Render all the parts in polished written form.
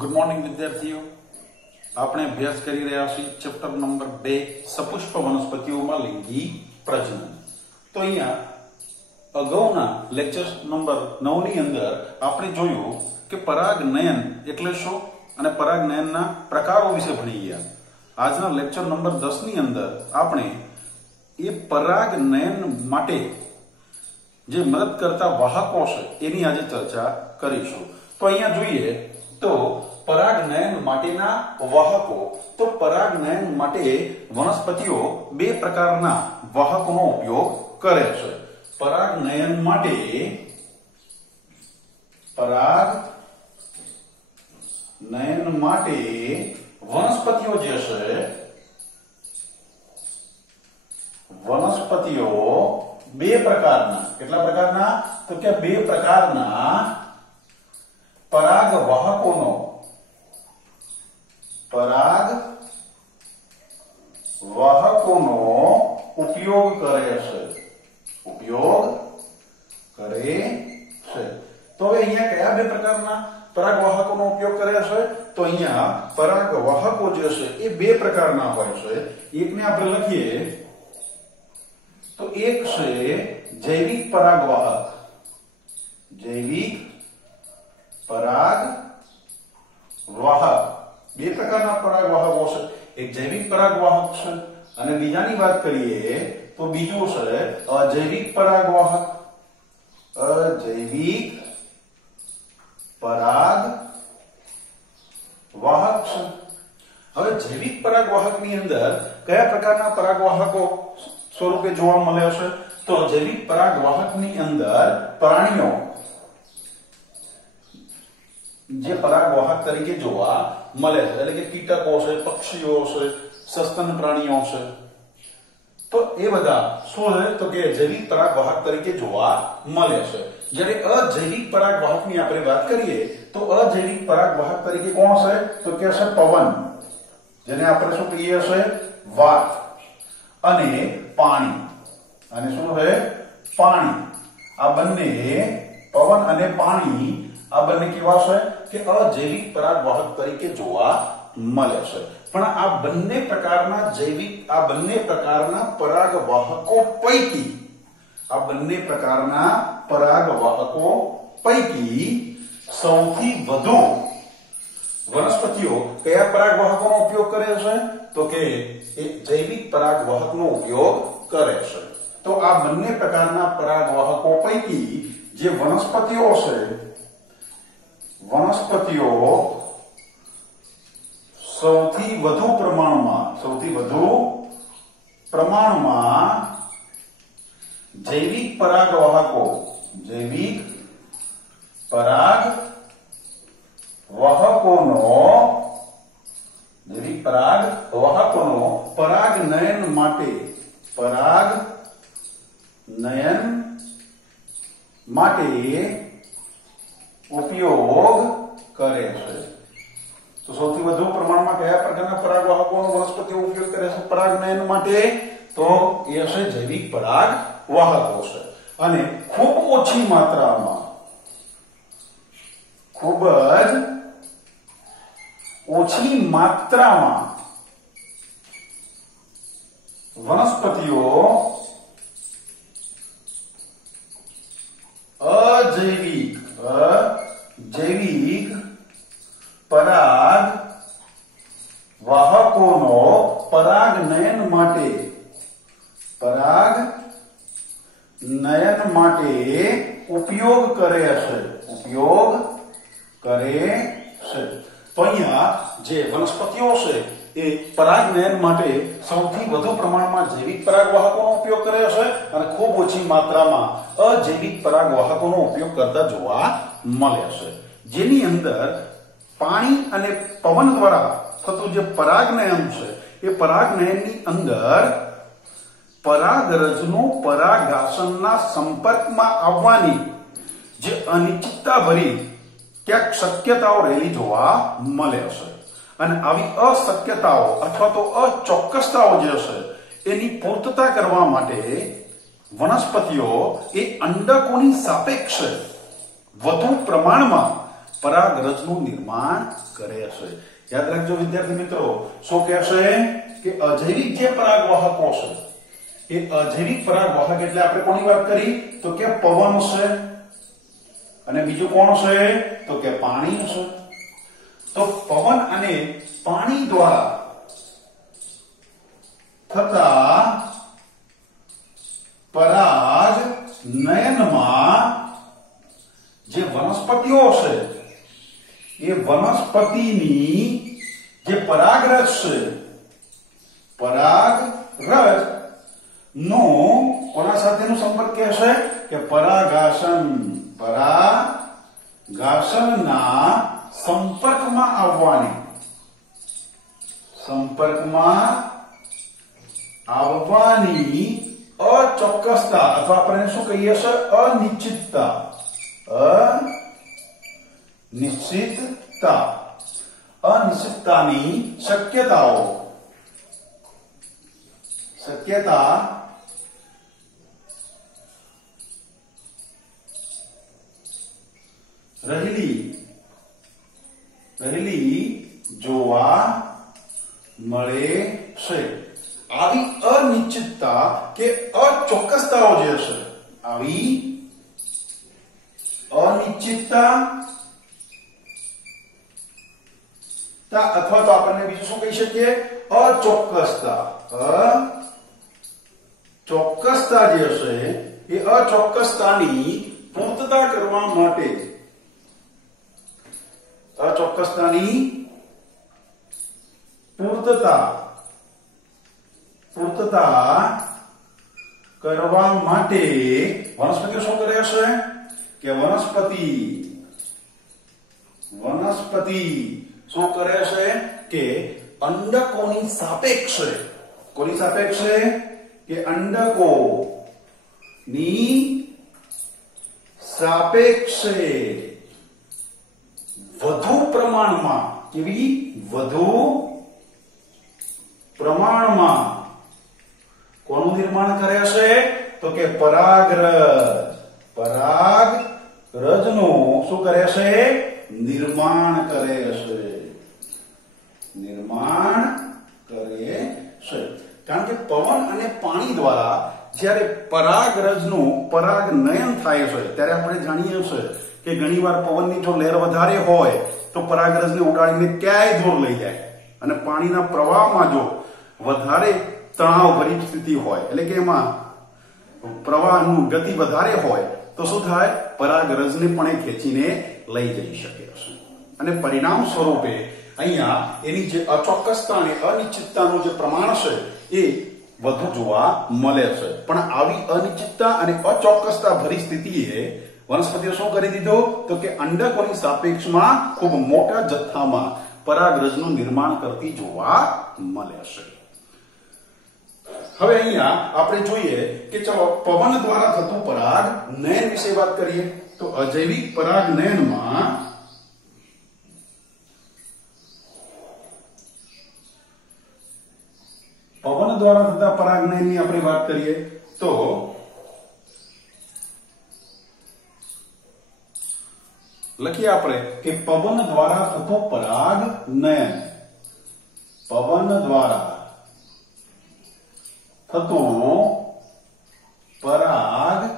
Good morning विद्यार्थीओ આપણે અભ્યાસ કરી રહ્યા છીએ ચેપ્ટર નંબર 2 સપુષ્પ વનસ્પતિઓમાં લિંગી પ્રજનન। તો અહીંયા અગાઉના લેક્ચર નંબર 9 ની અંદર આપણે જોયું કે પરાગનયન એટલે શું અને પરાગનયનના પ્રકારો વિશે ભણી ગયા। આજના લેક્ચર નંબર 10 ની અંદર આપણે એ પરાગનયન માટે જે મદદ કરતા વાહકો છે એની આજે ચર્ચા કરીશું। તો અહીંયા જોઈએ तो परागनयन माटेना वाहको। तो परागनयन माटे वनस्पतिओ बे प्रकारना वाहकोनो उपयोग करे छे। परागनयन माटे वनस्पतिओ जे छे वनस्पतिओ बे प्रकारना केटला प्रकारना तो के बे प्रकारना पराग वाहकोनो उपयोग करे छे तो हवे अहींया कया बे प्रकारना पराग वाहकोनो उपयोग करे छे तो अहींया पराग वाहको जे छे ए बे प्रकारना होय छे। एकने आपणे लखीए तो एक छे जैविक परागवाहक परागवाहक बे प्रकारना परागवाहको छे। एक जैविक परागवाहक छे अने बीजानी बात करिए तो बीजो छे अजैविक परागवाहक छे। हवे जैविक परागवाहकनी अंदर कया प्रकारना परागवाहको स्वरूपे जोवा मळे छे तो जैविक परागवाहकनी अंदर प्राणीओ जे परागवाहक तरीके जोवा मळे छे એટલે કે કીટકો છે પક્ષીઓ છે સસ્તન પ્રાણીઓ છે તો એ બધા શું છે તો કે જૈવિક પરાગવાહક તરીકે જોવા મળે છે। જ્યારે અજૈવિક પરાગવાહકની આપણે વાત કરીએ તો અજૈવિક પરાગવાહક તરીકે કોણ છે તો કે છે પવન જેને આપણે શું કહીએ છે વાત અને પાણી અને શું છે પાણી। આ બંને પવન અને પાણી आ बने केवा छे के अजैविक परागवाहक तरीके जोवा मळे छे। पण आ बन्ने प्रकारना जैविक आ बन्ने प्रकारना परागवाहको पैकी सौथी वधु वनस्पतिओ कया परागवाहकोनो उपयोग करे छे तो के जैविक परागवाहकनो उपयोग करे छे। तो आ बन्ने प्रकारना परागवाहको पैकी जे वनस्पतिओ छे सौथी વધુ પ્રમાણમાં જૈવિક પરાગવાહકોનો પરાગનયન માટે उपयोग करे छे। तो सौथी વધુ પ્રમાણમાં કયા પ્રકારના પરાગવાહકોનો વનસ્પતિઓ ઉપયોગ કરે છે પરાગનયન માટે તો એ છે જૈવિક પરાગવાહકો છે અને ખૂબ ઓછી માત્રામાં વનસ્પતિઓ अजैविक परागवाहकोनो परागनयन माटे उपयोग करे छे। तो अहींया जे वनस्पतिओ छे ए परागनयन माटे सौथी વધુ પ્રમાણમાં જૈવિક પરાગવાહકોનો ઉપયોગ કરે છે અને ખૂબ ઓછી માત્રામાં અજૈવિક પરાગવાહકોનો ઉપયોગ કરતા જોવા મળે છે। જેની અંદર પાણી અને પવન દ્વારા થતું જે પરાગનયન છે એ પરાગનયનની અંદર પરાગરજનો પરાગાસનના સંપર્કમાં આવવાની જે અનિશ્ચિતતા ભરી ક્યાંક શક્યતાઓ રહેલી જોવા મળે છે અને આવી અશક્યતાઓ અથવા તો અચોક્કસતાઓ જે છે એની પૂર્તતા કરવા માટે વનસ્પતિઓ એ અંડકોની સાપેક્ષે વધુ પ્રમાણમાં પરાગરજનું નિર્માણ કરે છે. યાદ રાખજો વિદ્યાર્થી મિત્રો, શું કહેશે કે અજૈવિક જે પરાગવાહકો છે એ અજૈવિક પરાગવાહક એટલે આપણે કોની વાત કરી તો કે પવન છે, અને બીજું કોણ છે તો કે પાણી છે. તો પવન અને પાણી દ્વારા થતા પરાગ નયનમાં જે વનસ્પતિઓ છે એ વનસ્પતિની જે પરાગરજ છે, પરાગરજ નો કોના સાથેનો સંપર્ક કહેશે કે પરાગાસન, પરાગાસનના સંપર્કમાં આવવાની અચોક્કસતા અથવા આપણે શું કહીએ છીએ અનિશ્ચિતતા, અનિશ્ચિતતાની શક્યતા રહેલી જોવા મળે છે. આવી અનિશ્ચિતતા કે અચોક્કસતાઓ જે છે, આવી અનિશ્ચિતતા અથવા તો આપણને બીજું શું કહી શકીએ અચોક્કસતા. ચોક્કસતા જે છે એ અચોક્કસતાની પૂર્તતા કરવા માટે, અચોક્કસતાની પૂર્તતા કરવા માટે વનસ્પતિઓ શું કરે છે કે વનસ્પતિ શું કરે છે કે અંડકોની સાપેક્ષે, કોની સાપેક્ષે કે અંડકોની સાપેક્ષે વધુ પ્રમાણમાં, કેવી વધુ પ્રમાણમાં કોનું નિર્માણ કરે છે તો કે પરાગરજનું શું કરે છે નિર્માણ કરે છે. કારણ કે પવન અને પાણી દ્વારા જ્યારે પરાગરજનું પરાગનયન થાય છે ત્યારે આપણે જાણીએ છીએ કે ઘણીવાર પવનની જો લહેર વધારે હોય તો પરાગરજને ઉડાડીને ક્યાંય દૂર લઈ જાય, અને પાણીના પ્રવાહમાં જો વધારે તણાવ ભરી સ્થિતિ હોય એટલે કે એમાં પ્રવાહનું ગતિ વધારે હોય તો શું થાય પરાગરજને પણ એ ખેંચીને લઈ જઈ શકે છે. અને પરિણામ સ્વરૂપે અહીંયા એની જે અચોક્કસતા અને અનિશ્ચિતતાનું જે પ્રમાણ છે એ વધુ જોવા મળે છે. પણ આવી અનિશ્ચિતતા અને અચોક્કસતા ભરી સ્થિતિએ વનસ્પતિઓ શું કરી દીધું તો કે અંડકોની સાપેક્ષમાં ખૂબ મોટા જથ્થામાં પરાગરજનું નિર્માણ કરતી જોવા મળે છે. હવે અહીંયા આપણે જોઈએ કે ચલો પવન દ્વારા થતું પરાગનયન વિશે વાત કરીએ. તો અજૈવિક પરાગનયનમાં પવન દ્વારા થતા પરાગનયનની આપણે વાત કરીએ તો લખીએ આપણે કે પવન દ્વારા થતું પરાગનયન, પવન દ્વારા થતું પરાગનયન.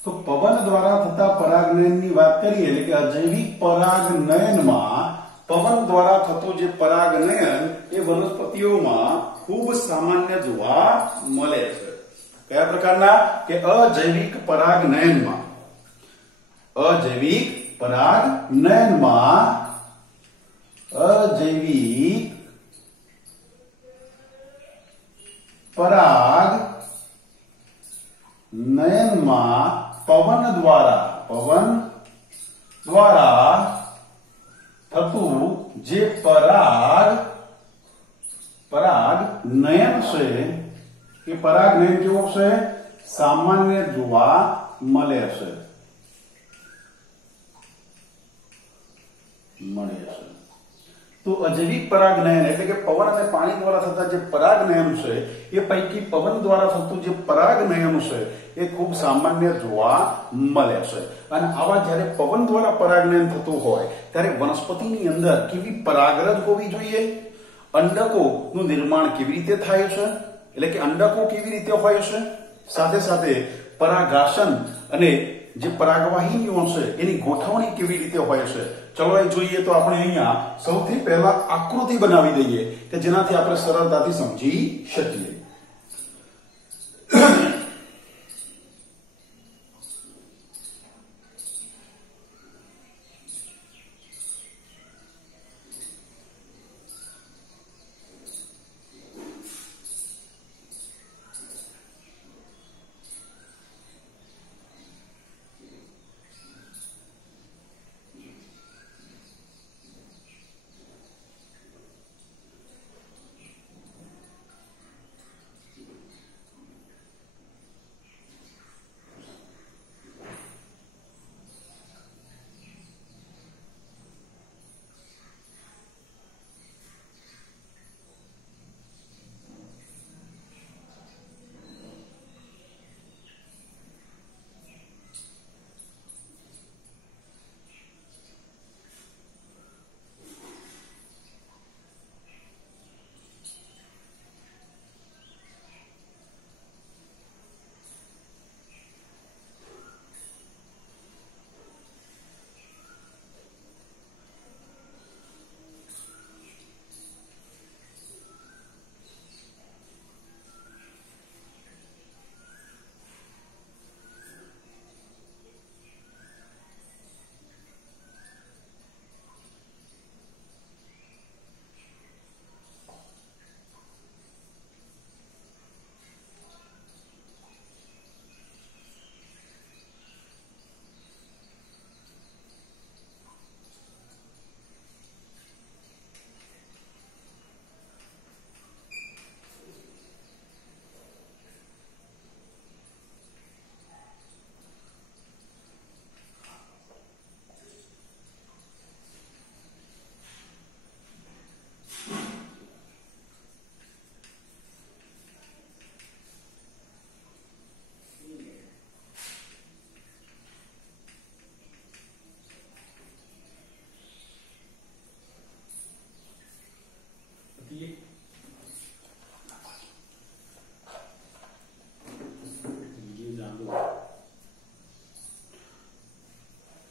તો પવન દ્વારા થતા પરાગનયનની વાત કરીએ એટલે કે અજૈવિક પરાગનયનમાં પવન દ્વારા થતું જે પરાગનયન એ વનસ્પતિઓમાં ખૂબ સામાન્ય જોવા મળે છે. કયા પ્રકારના કે અજૈવિક પરાગનયનમાં, અજૈવિક પરાગનયનમાં અજૈવિક પરાગનયનમાં પવન દ્વારા થતું જે પરાગનયન છે એ પરાગનયન કેવું છે સામાન્ય જોવા મળે છે. તો તો અજૈવિક પરાગનયન એટલે કે પવન અને પાણી દ્વારા થતા જે પરાગનયન છે એ પૈકી પવન દ્વારા થતું જે પરાગનયન છે એ ખૂબ સામાન્ય જોવા મળે છે અને આવા જ્યારે પવન દ્વારા પરાગનયન થતું હોય ત્યારે વનસ્પતિની અંદર કેવી પરાગરજ હોવી જોઈએ, અંડકોનું નિર્માણ કેવી રીતે થાય છે એટલે કે અંડકો કેવી રીતે હોય છે, સાથે સાથે પરાગાશન અને જે પરાગવાહિનીઓ છે એની ગોઠવણી કેવી રીતે હોય છે. ચલો એ જોઈએ તો આપણે અહીંયા સૌથી પહેલા આકૃતિ બનાવી દઈએ કે જેનાથી આપણે સરળતાથી સમજી શકીએ.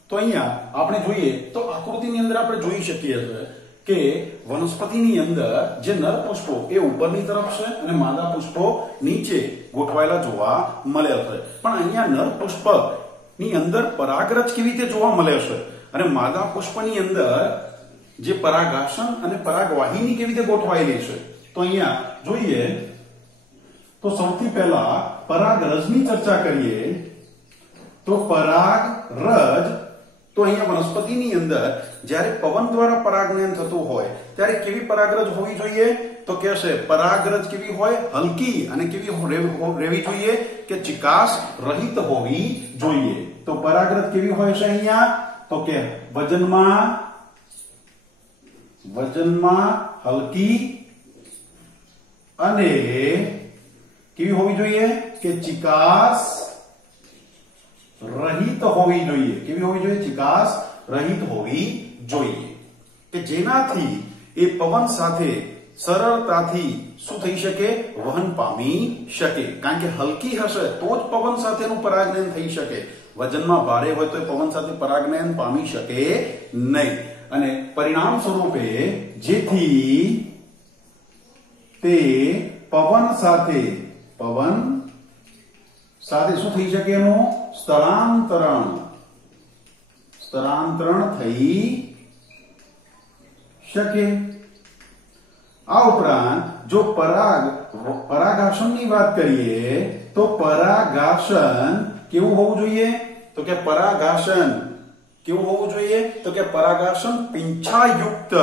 તો અહીંયા આપણે જોઈએ તો આકૃતિની અંદર આપણે જોઈ શકીએ છીએ કે વનસ્પતિની અંદર જે નર પુષ્પો એ ઉપરની તરફ છે અને માદા પુષ્પો નીચે ગોઠવાયેલા જોવા મળે છે. પણ અહીંયા નર પુષ્પની અંદર પરાગરજ કેવી રીતે જોવા મળે છે અને માદા પુષ્પની અંદર જે પરાગાશન અને પરાગવાહિની કેવી રીતે ગોઠવાયેલી છે. તો અહીંયા જોઈએ તો સૌથી પહેલા પરાગરજની ચર્ચા કરીએ તો પરાગરજ તો અહીંયા વનસ્પતિની અંદર જ્યારે પવન દ્વારા પરાગનયન થતું હોય ત્યારે કેવી પરાગરજ હોવી જોઈએ તો કે છે પરાગરજ કેવી હોય, હલકી અને કેવી રહેવી જોઈએ કે ચિકાસ રહિત હોવી જોઈએ. તો પરાગરજ કેવી હોય છે અહીંયા તો કે વજનમાં હલકી અને કેવી હોવી જોઈએ કે ચિકાસ રહિત હોવી જોઈએ. કેવી હોવી જોઈએ? ચિકાસ રહિત હોવી જોઈએ કે જેનાથી એ પવન સાથે સરળતાથી શું થઈ શકે? વહન પામી શકે. કારણ કે હલકી હશે તો જ પવન સાથેનું પરાગનયન થઈ શકે. વજનમાં ભારે હોય તો પવન સાથે પરાગનયન પામી શકે નહીં અને પરિણામ સ્વરૂપે જેથી તે પવન સાથે શું થઈ શકે? એનું સ્થળાંતરણ થઈ શકે. આ ઉપરાંત જો પરાગાશનની વાત કરીએ તો પરાગાશન કેવું હોવું જોઈએ તો કે પરાગાશન કેવું હોવું જોઈએ તો કે પરાગાશન પીંછાયુક્ત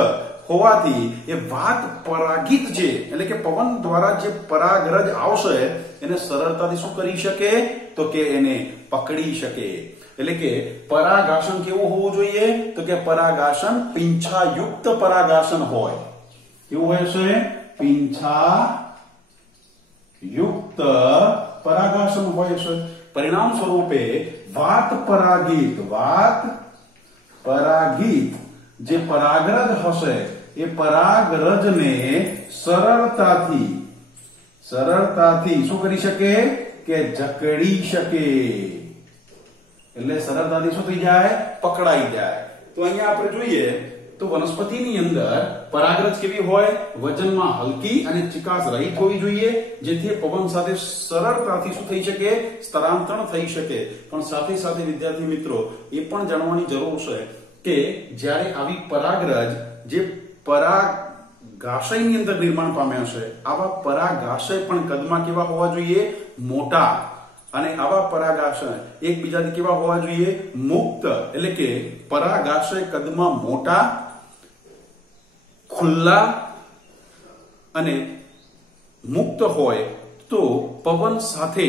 હોવાથી એ વાત પરાગિત છે એટલે કે પવન દ્વારા જે પરાગરજ આવશે એને સરળતાથી શું કરી શકે તો કે એને પકડી શકે. એટલે કે પરાગાસન કેવું હોવું જોઈએ? તો કે પરાગાસન પીંછાયુક્ત પરાગાસન હોય. કેવું હોય છે? પીંછાયુક્ત પરાગાસન હોય છે. પરિણામ સ્વરૂપે વાત પરાગિત જે પરાગરજ હશે એ પરાગરજને સરળતાથી શું કરી શકે? કે જકડી શકે. એટલે સરળતાથી શું થઈ જાય? પકડાઈ જાય. તો અહીંયા આપણે જોઈએ તો વનસ્પતિની અંદર પરાગરજ કેવી હોય? વજનમાં હલકી અને ચિકાસ રહિત હોવી જોઈએ, જેથી પવન સાથે સરળતાથી શું થઈ શકે? સ્થળાંતર થઈ શકે. પણ સાથે સાથે વિદ્યાર્થી મિત્રો એ પણ જાણવાની જરૂર છે કે જ્યારે આવી પરાગરજ જે પરાગાશયની અંદર નિર્માણ પામ્યા છે, આવા પરાગાશય પણ કદમાં કેવા હોવા જોઈએ? મોટા. અને આવા પરાગાશય એકબીજાથી કેવા હોવા જોઈએ? મુક્ત. એટલે કે પરાગાશય કદમાં મોટા, ખુલ્લા અને મુક્ત હોય તો પવન સાથે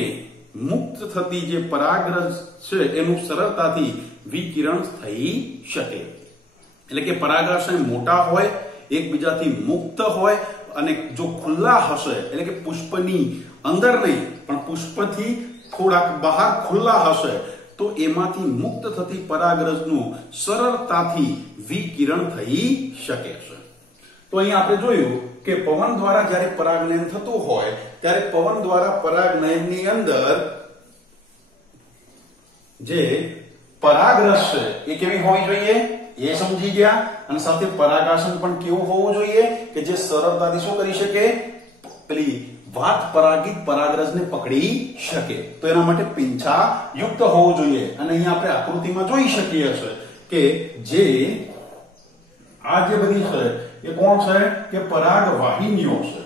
મુક્ત થતી જે પરાગરજ છે એનું સરળતાથી વિકિરણ થઈ શકે. એટલે કે પરાગાશય મોટા હોય, એકબીજાથી મુક્ત હોય અને જો ખુલ્લા હશે એટલે કે પુષ્પની અંદર નહીં પણ પુષ્પથી થોડાક બહાર ખુલ્લા હશે તો એમાંથી મુક્ત થતી પરાગરજનું સરળતાથી વિકિરણ થઈ શકે છે. તો અહીંયા આપણે જોયું કે પવન દ્વારા જ્યારે પરાગનયન થતું હોય ત્યારે પવન દ્વારા પરાગનયનની અંદર જે પરાગરજ છે એ કેવી હોવી જોઈએ? એ સમજી ગયા. અને સાથે પરાગાસન પણ કેવું હોવું જોઈએ? કે જે સરળતાથી શું કરી શકે? પેલી વાત પરાગિત પરાગરજને પકડી શકે. તો એના માટે પીંછા યુક્ત હોવું જોઈએ. અને અહીંયા આપણે આકૃતિમાં જોઈ શકીએ છે કે જે આ જે બધી છે એ કોણ છે? કે પરાગ વાહિનીઓ છે.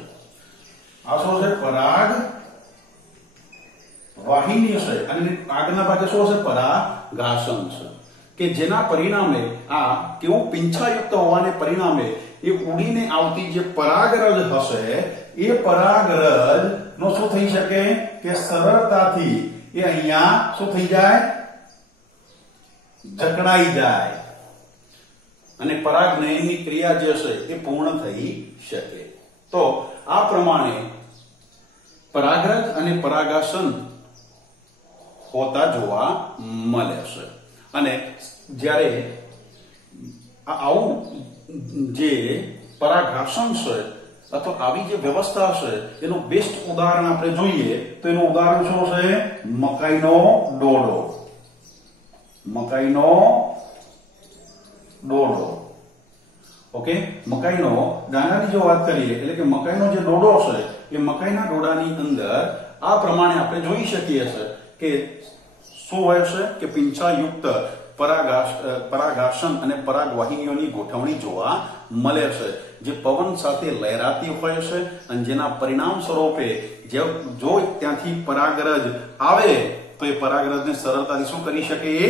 આ શું છે? પરાગ વાહિની છે. અને આગળના ભાગે શું છે? પરાગાસન છે. કે જેના પરિણામે આ કેવું પીંછાયુક્ત હોવાને પરિણામે એ ઉડીને આવતી જે પરાગરજ હશે એ પરાગરજ નો શું થઈ શકે? કે સરળતાથી એ અહીંયા શું થઈ જાય? જકડાઈ જાય અને પરાગનયનની ક્રિયા જે છે એ પૂર્ણ થઈ શકે. તો આ પ્રમાણે પરાગરજ અને પરાગાસન હોતા જોવા મળે છે. અને જ્યારે આવું જે પરાગાસન છે અથવા આવી જે વ્યવસ્થા છે એનું બેસ્ટ ઉદાહરણ આપણે જોઈએ તો એનું ઉદાહરણ શું છે? મકાઈનો ડોડો. ઓકે, મકાઈનો દાણાની જો વાત કરીએ એટલે કે મકાઈનો જે ડોડો છે એ મકાઈના ડોડાની અંદર આ પ્રમાણે આપણે જોઈ શકીએ છીએ કે શું હોય છે? કે પીંછાયુક્ત પરાગાસન અને પરાગવાહિનીઓની ગોઠવણી જોવા મળે છે, જે પવન સાથે લહેરાતી હોય છે અને જેના પરિણામ સ્વરૂપે જો ત્યાંથી પરાગરજ આવે તો એ પરાગરજને સરળતાથી શું કરી શકે? એ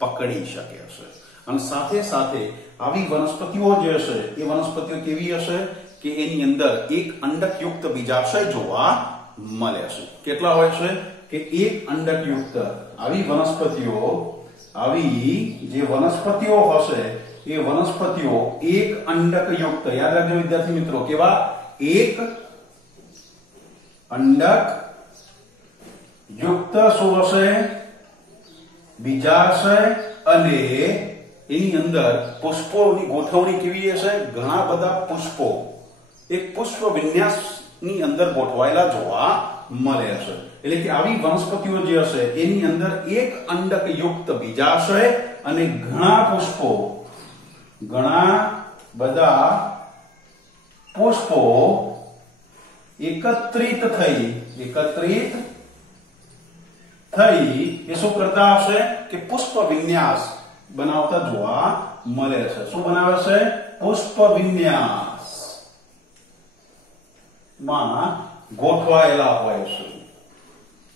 પકડી શકે છે. અને સાથે સાથે આવી વનસ્પતિઓ જે હશે એ વનસ્પતિઓ કેવી હશે? કે એની અંદર એક અંડકયુક્ત બીજાશય જોવા મળે છે. કેટલા હોય છે? કે એક અંડકયુક્ત આવી જે વનસ્પતિઓ હશે એ વનસ્પતિઓ એક અંડકયુક્ત. યાદ રાખજો વિદ્યાર્થી મિત્રો, કેવા? એક અંડકયુક્ત શું હશે? બીજાશય. અને એની અંદર પુષ્પોની ગોઠવણી કેવી હશે? ઘણા બધા પુષ્પો એક પુષ્પ વિન્યાસની અંદર ગોઠવાયેલા જોવા મળે છે. એટલે કે આવી વનસ્પતિઓ જે હશે એની અંદર એક અંડકયુક્ત બીજાશય અને ઘણા બધા પુષ્પો એકત્રિત થઈ એ શું કરતા હશે? કે પુષ્પ વિન્યાસ બનાવતા જોવા મળે છે. શું બનાવે છે? પુષ્પ વિન્યાસ માં ગોઠવાયેલા હોય છે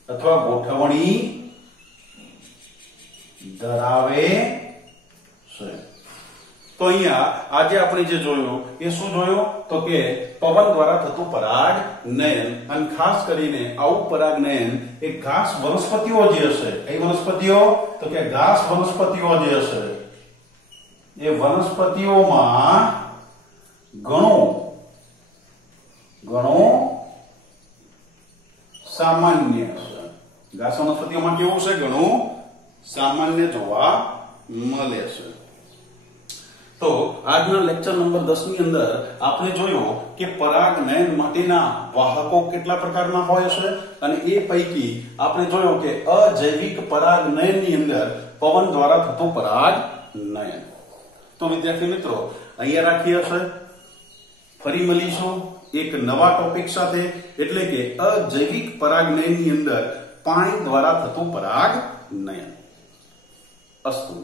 અથવા ગોઠવણી ધરાવે છે. તો અહીંયા આજે આપણે જે જોયું એ શું જોયું તો કે પવન દ્વારા થતું પરાગનયન, અને ખાસ કરીને આવું પરાગનયન એ ઘાસ વનસ્પતિઓ જે હશે, કઈ વનસ્પતિઓ તો કે ઘાસ વનસ્પતિઓ જે હશે એ વનસ્પતિઓમાં ઘણું સામાન્ય છે. ઘાસ વનસ્પતિઓમાં કેવું છે? ઘણું સામાન્ય જોવા મળે છે. તો આજના લેક્ચર નંબર 10 ની અંદર આપણે જોયું કે પરાગનયન માટેના વાહકો કેટલા પ્રકારના હોય છે, અને એ પૈકી આપણે જોયું કે અજૈવિક પરાગનયનની અંદર પવન દ્વારા થતું પરાગનયન. તો વિદ્યાર્થી મિત્રો અહીંયા રાખીએ છે. ફરી મળીશું એક નવા ટોપિક સાથે, એટલે કે અજૈવિક પરાગનયનની અંદર પાણી દ્વારા થતું પરાગનયન. અસ્તુ.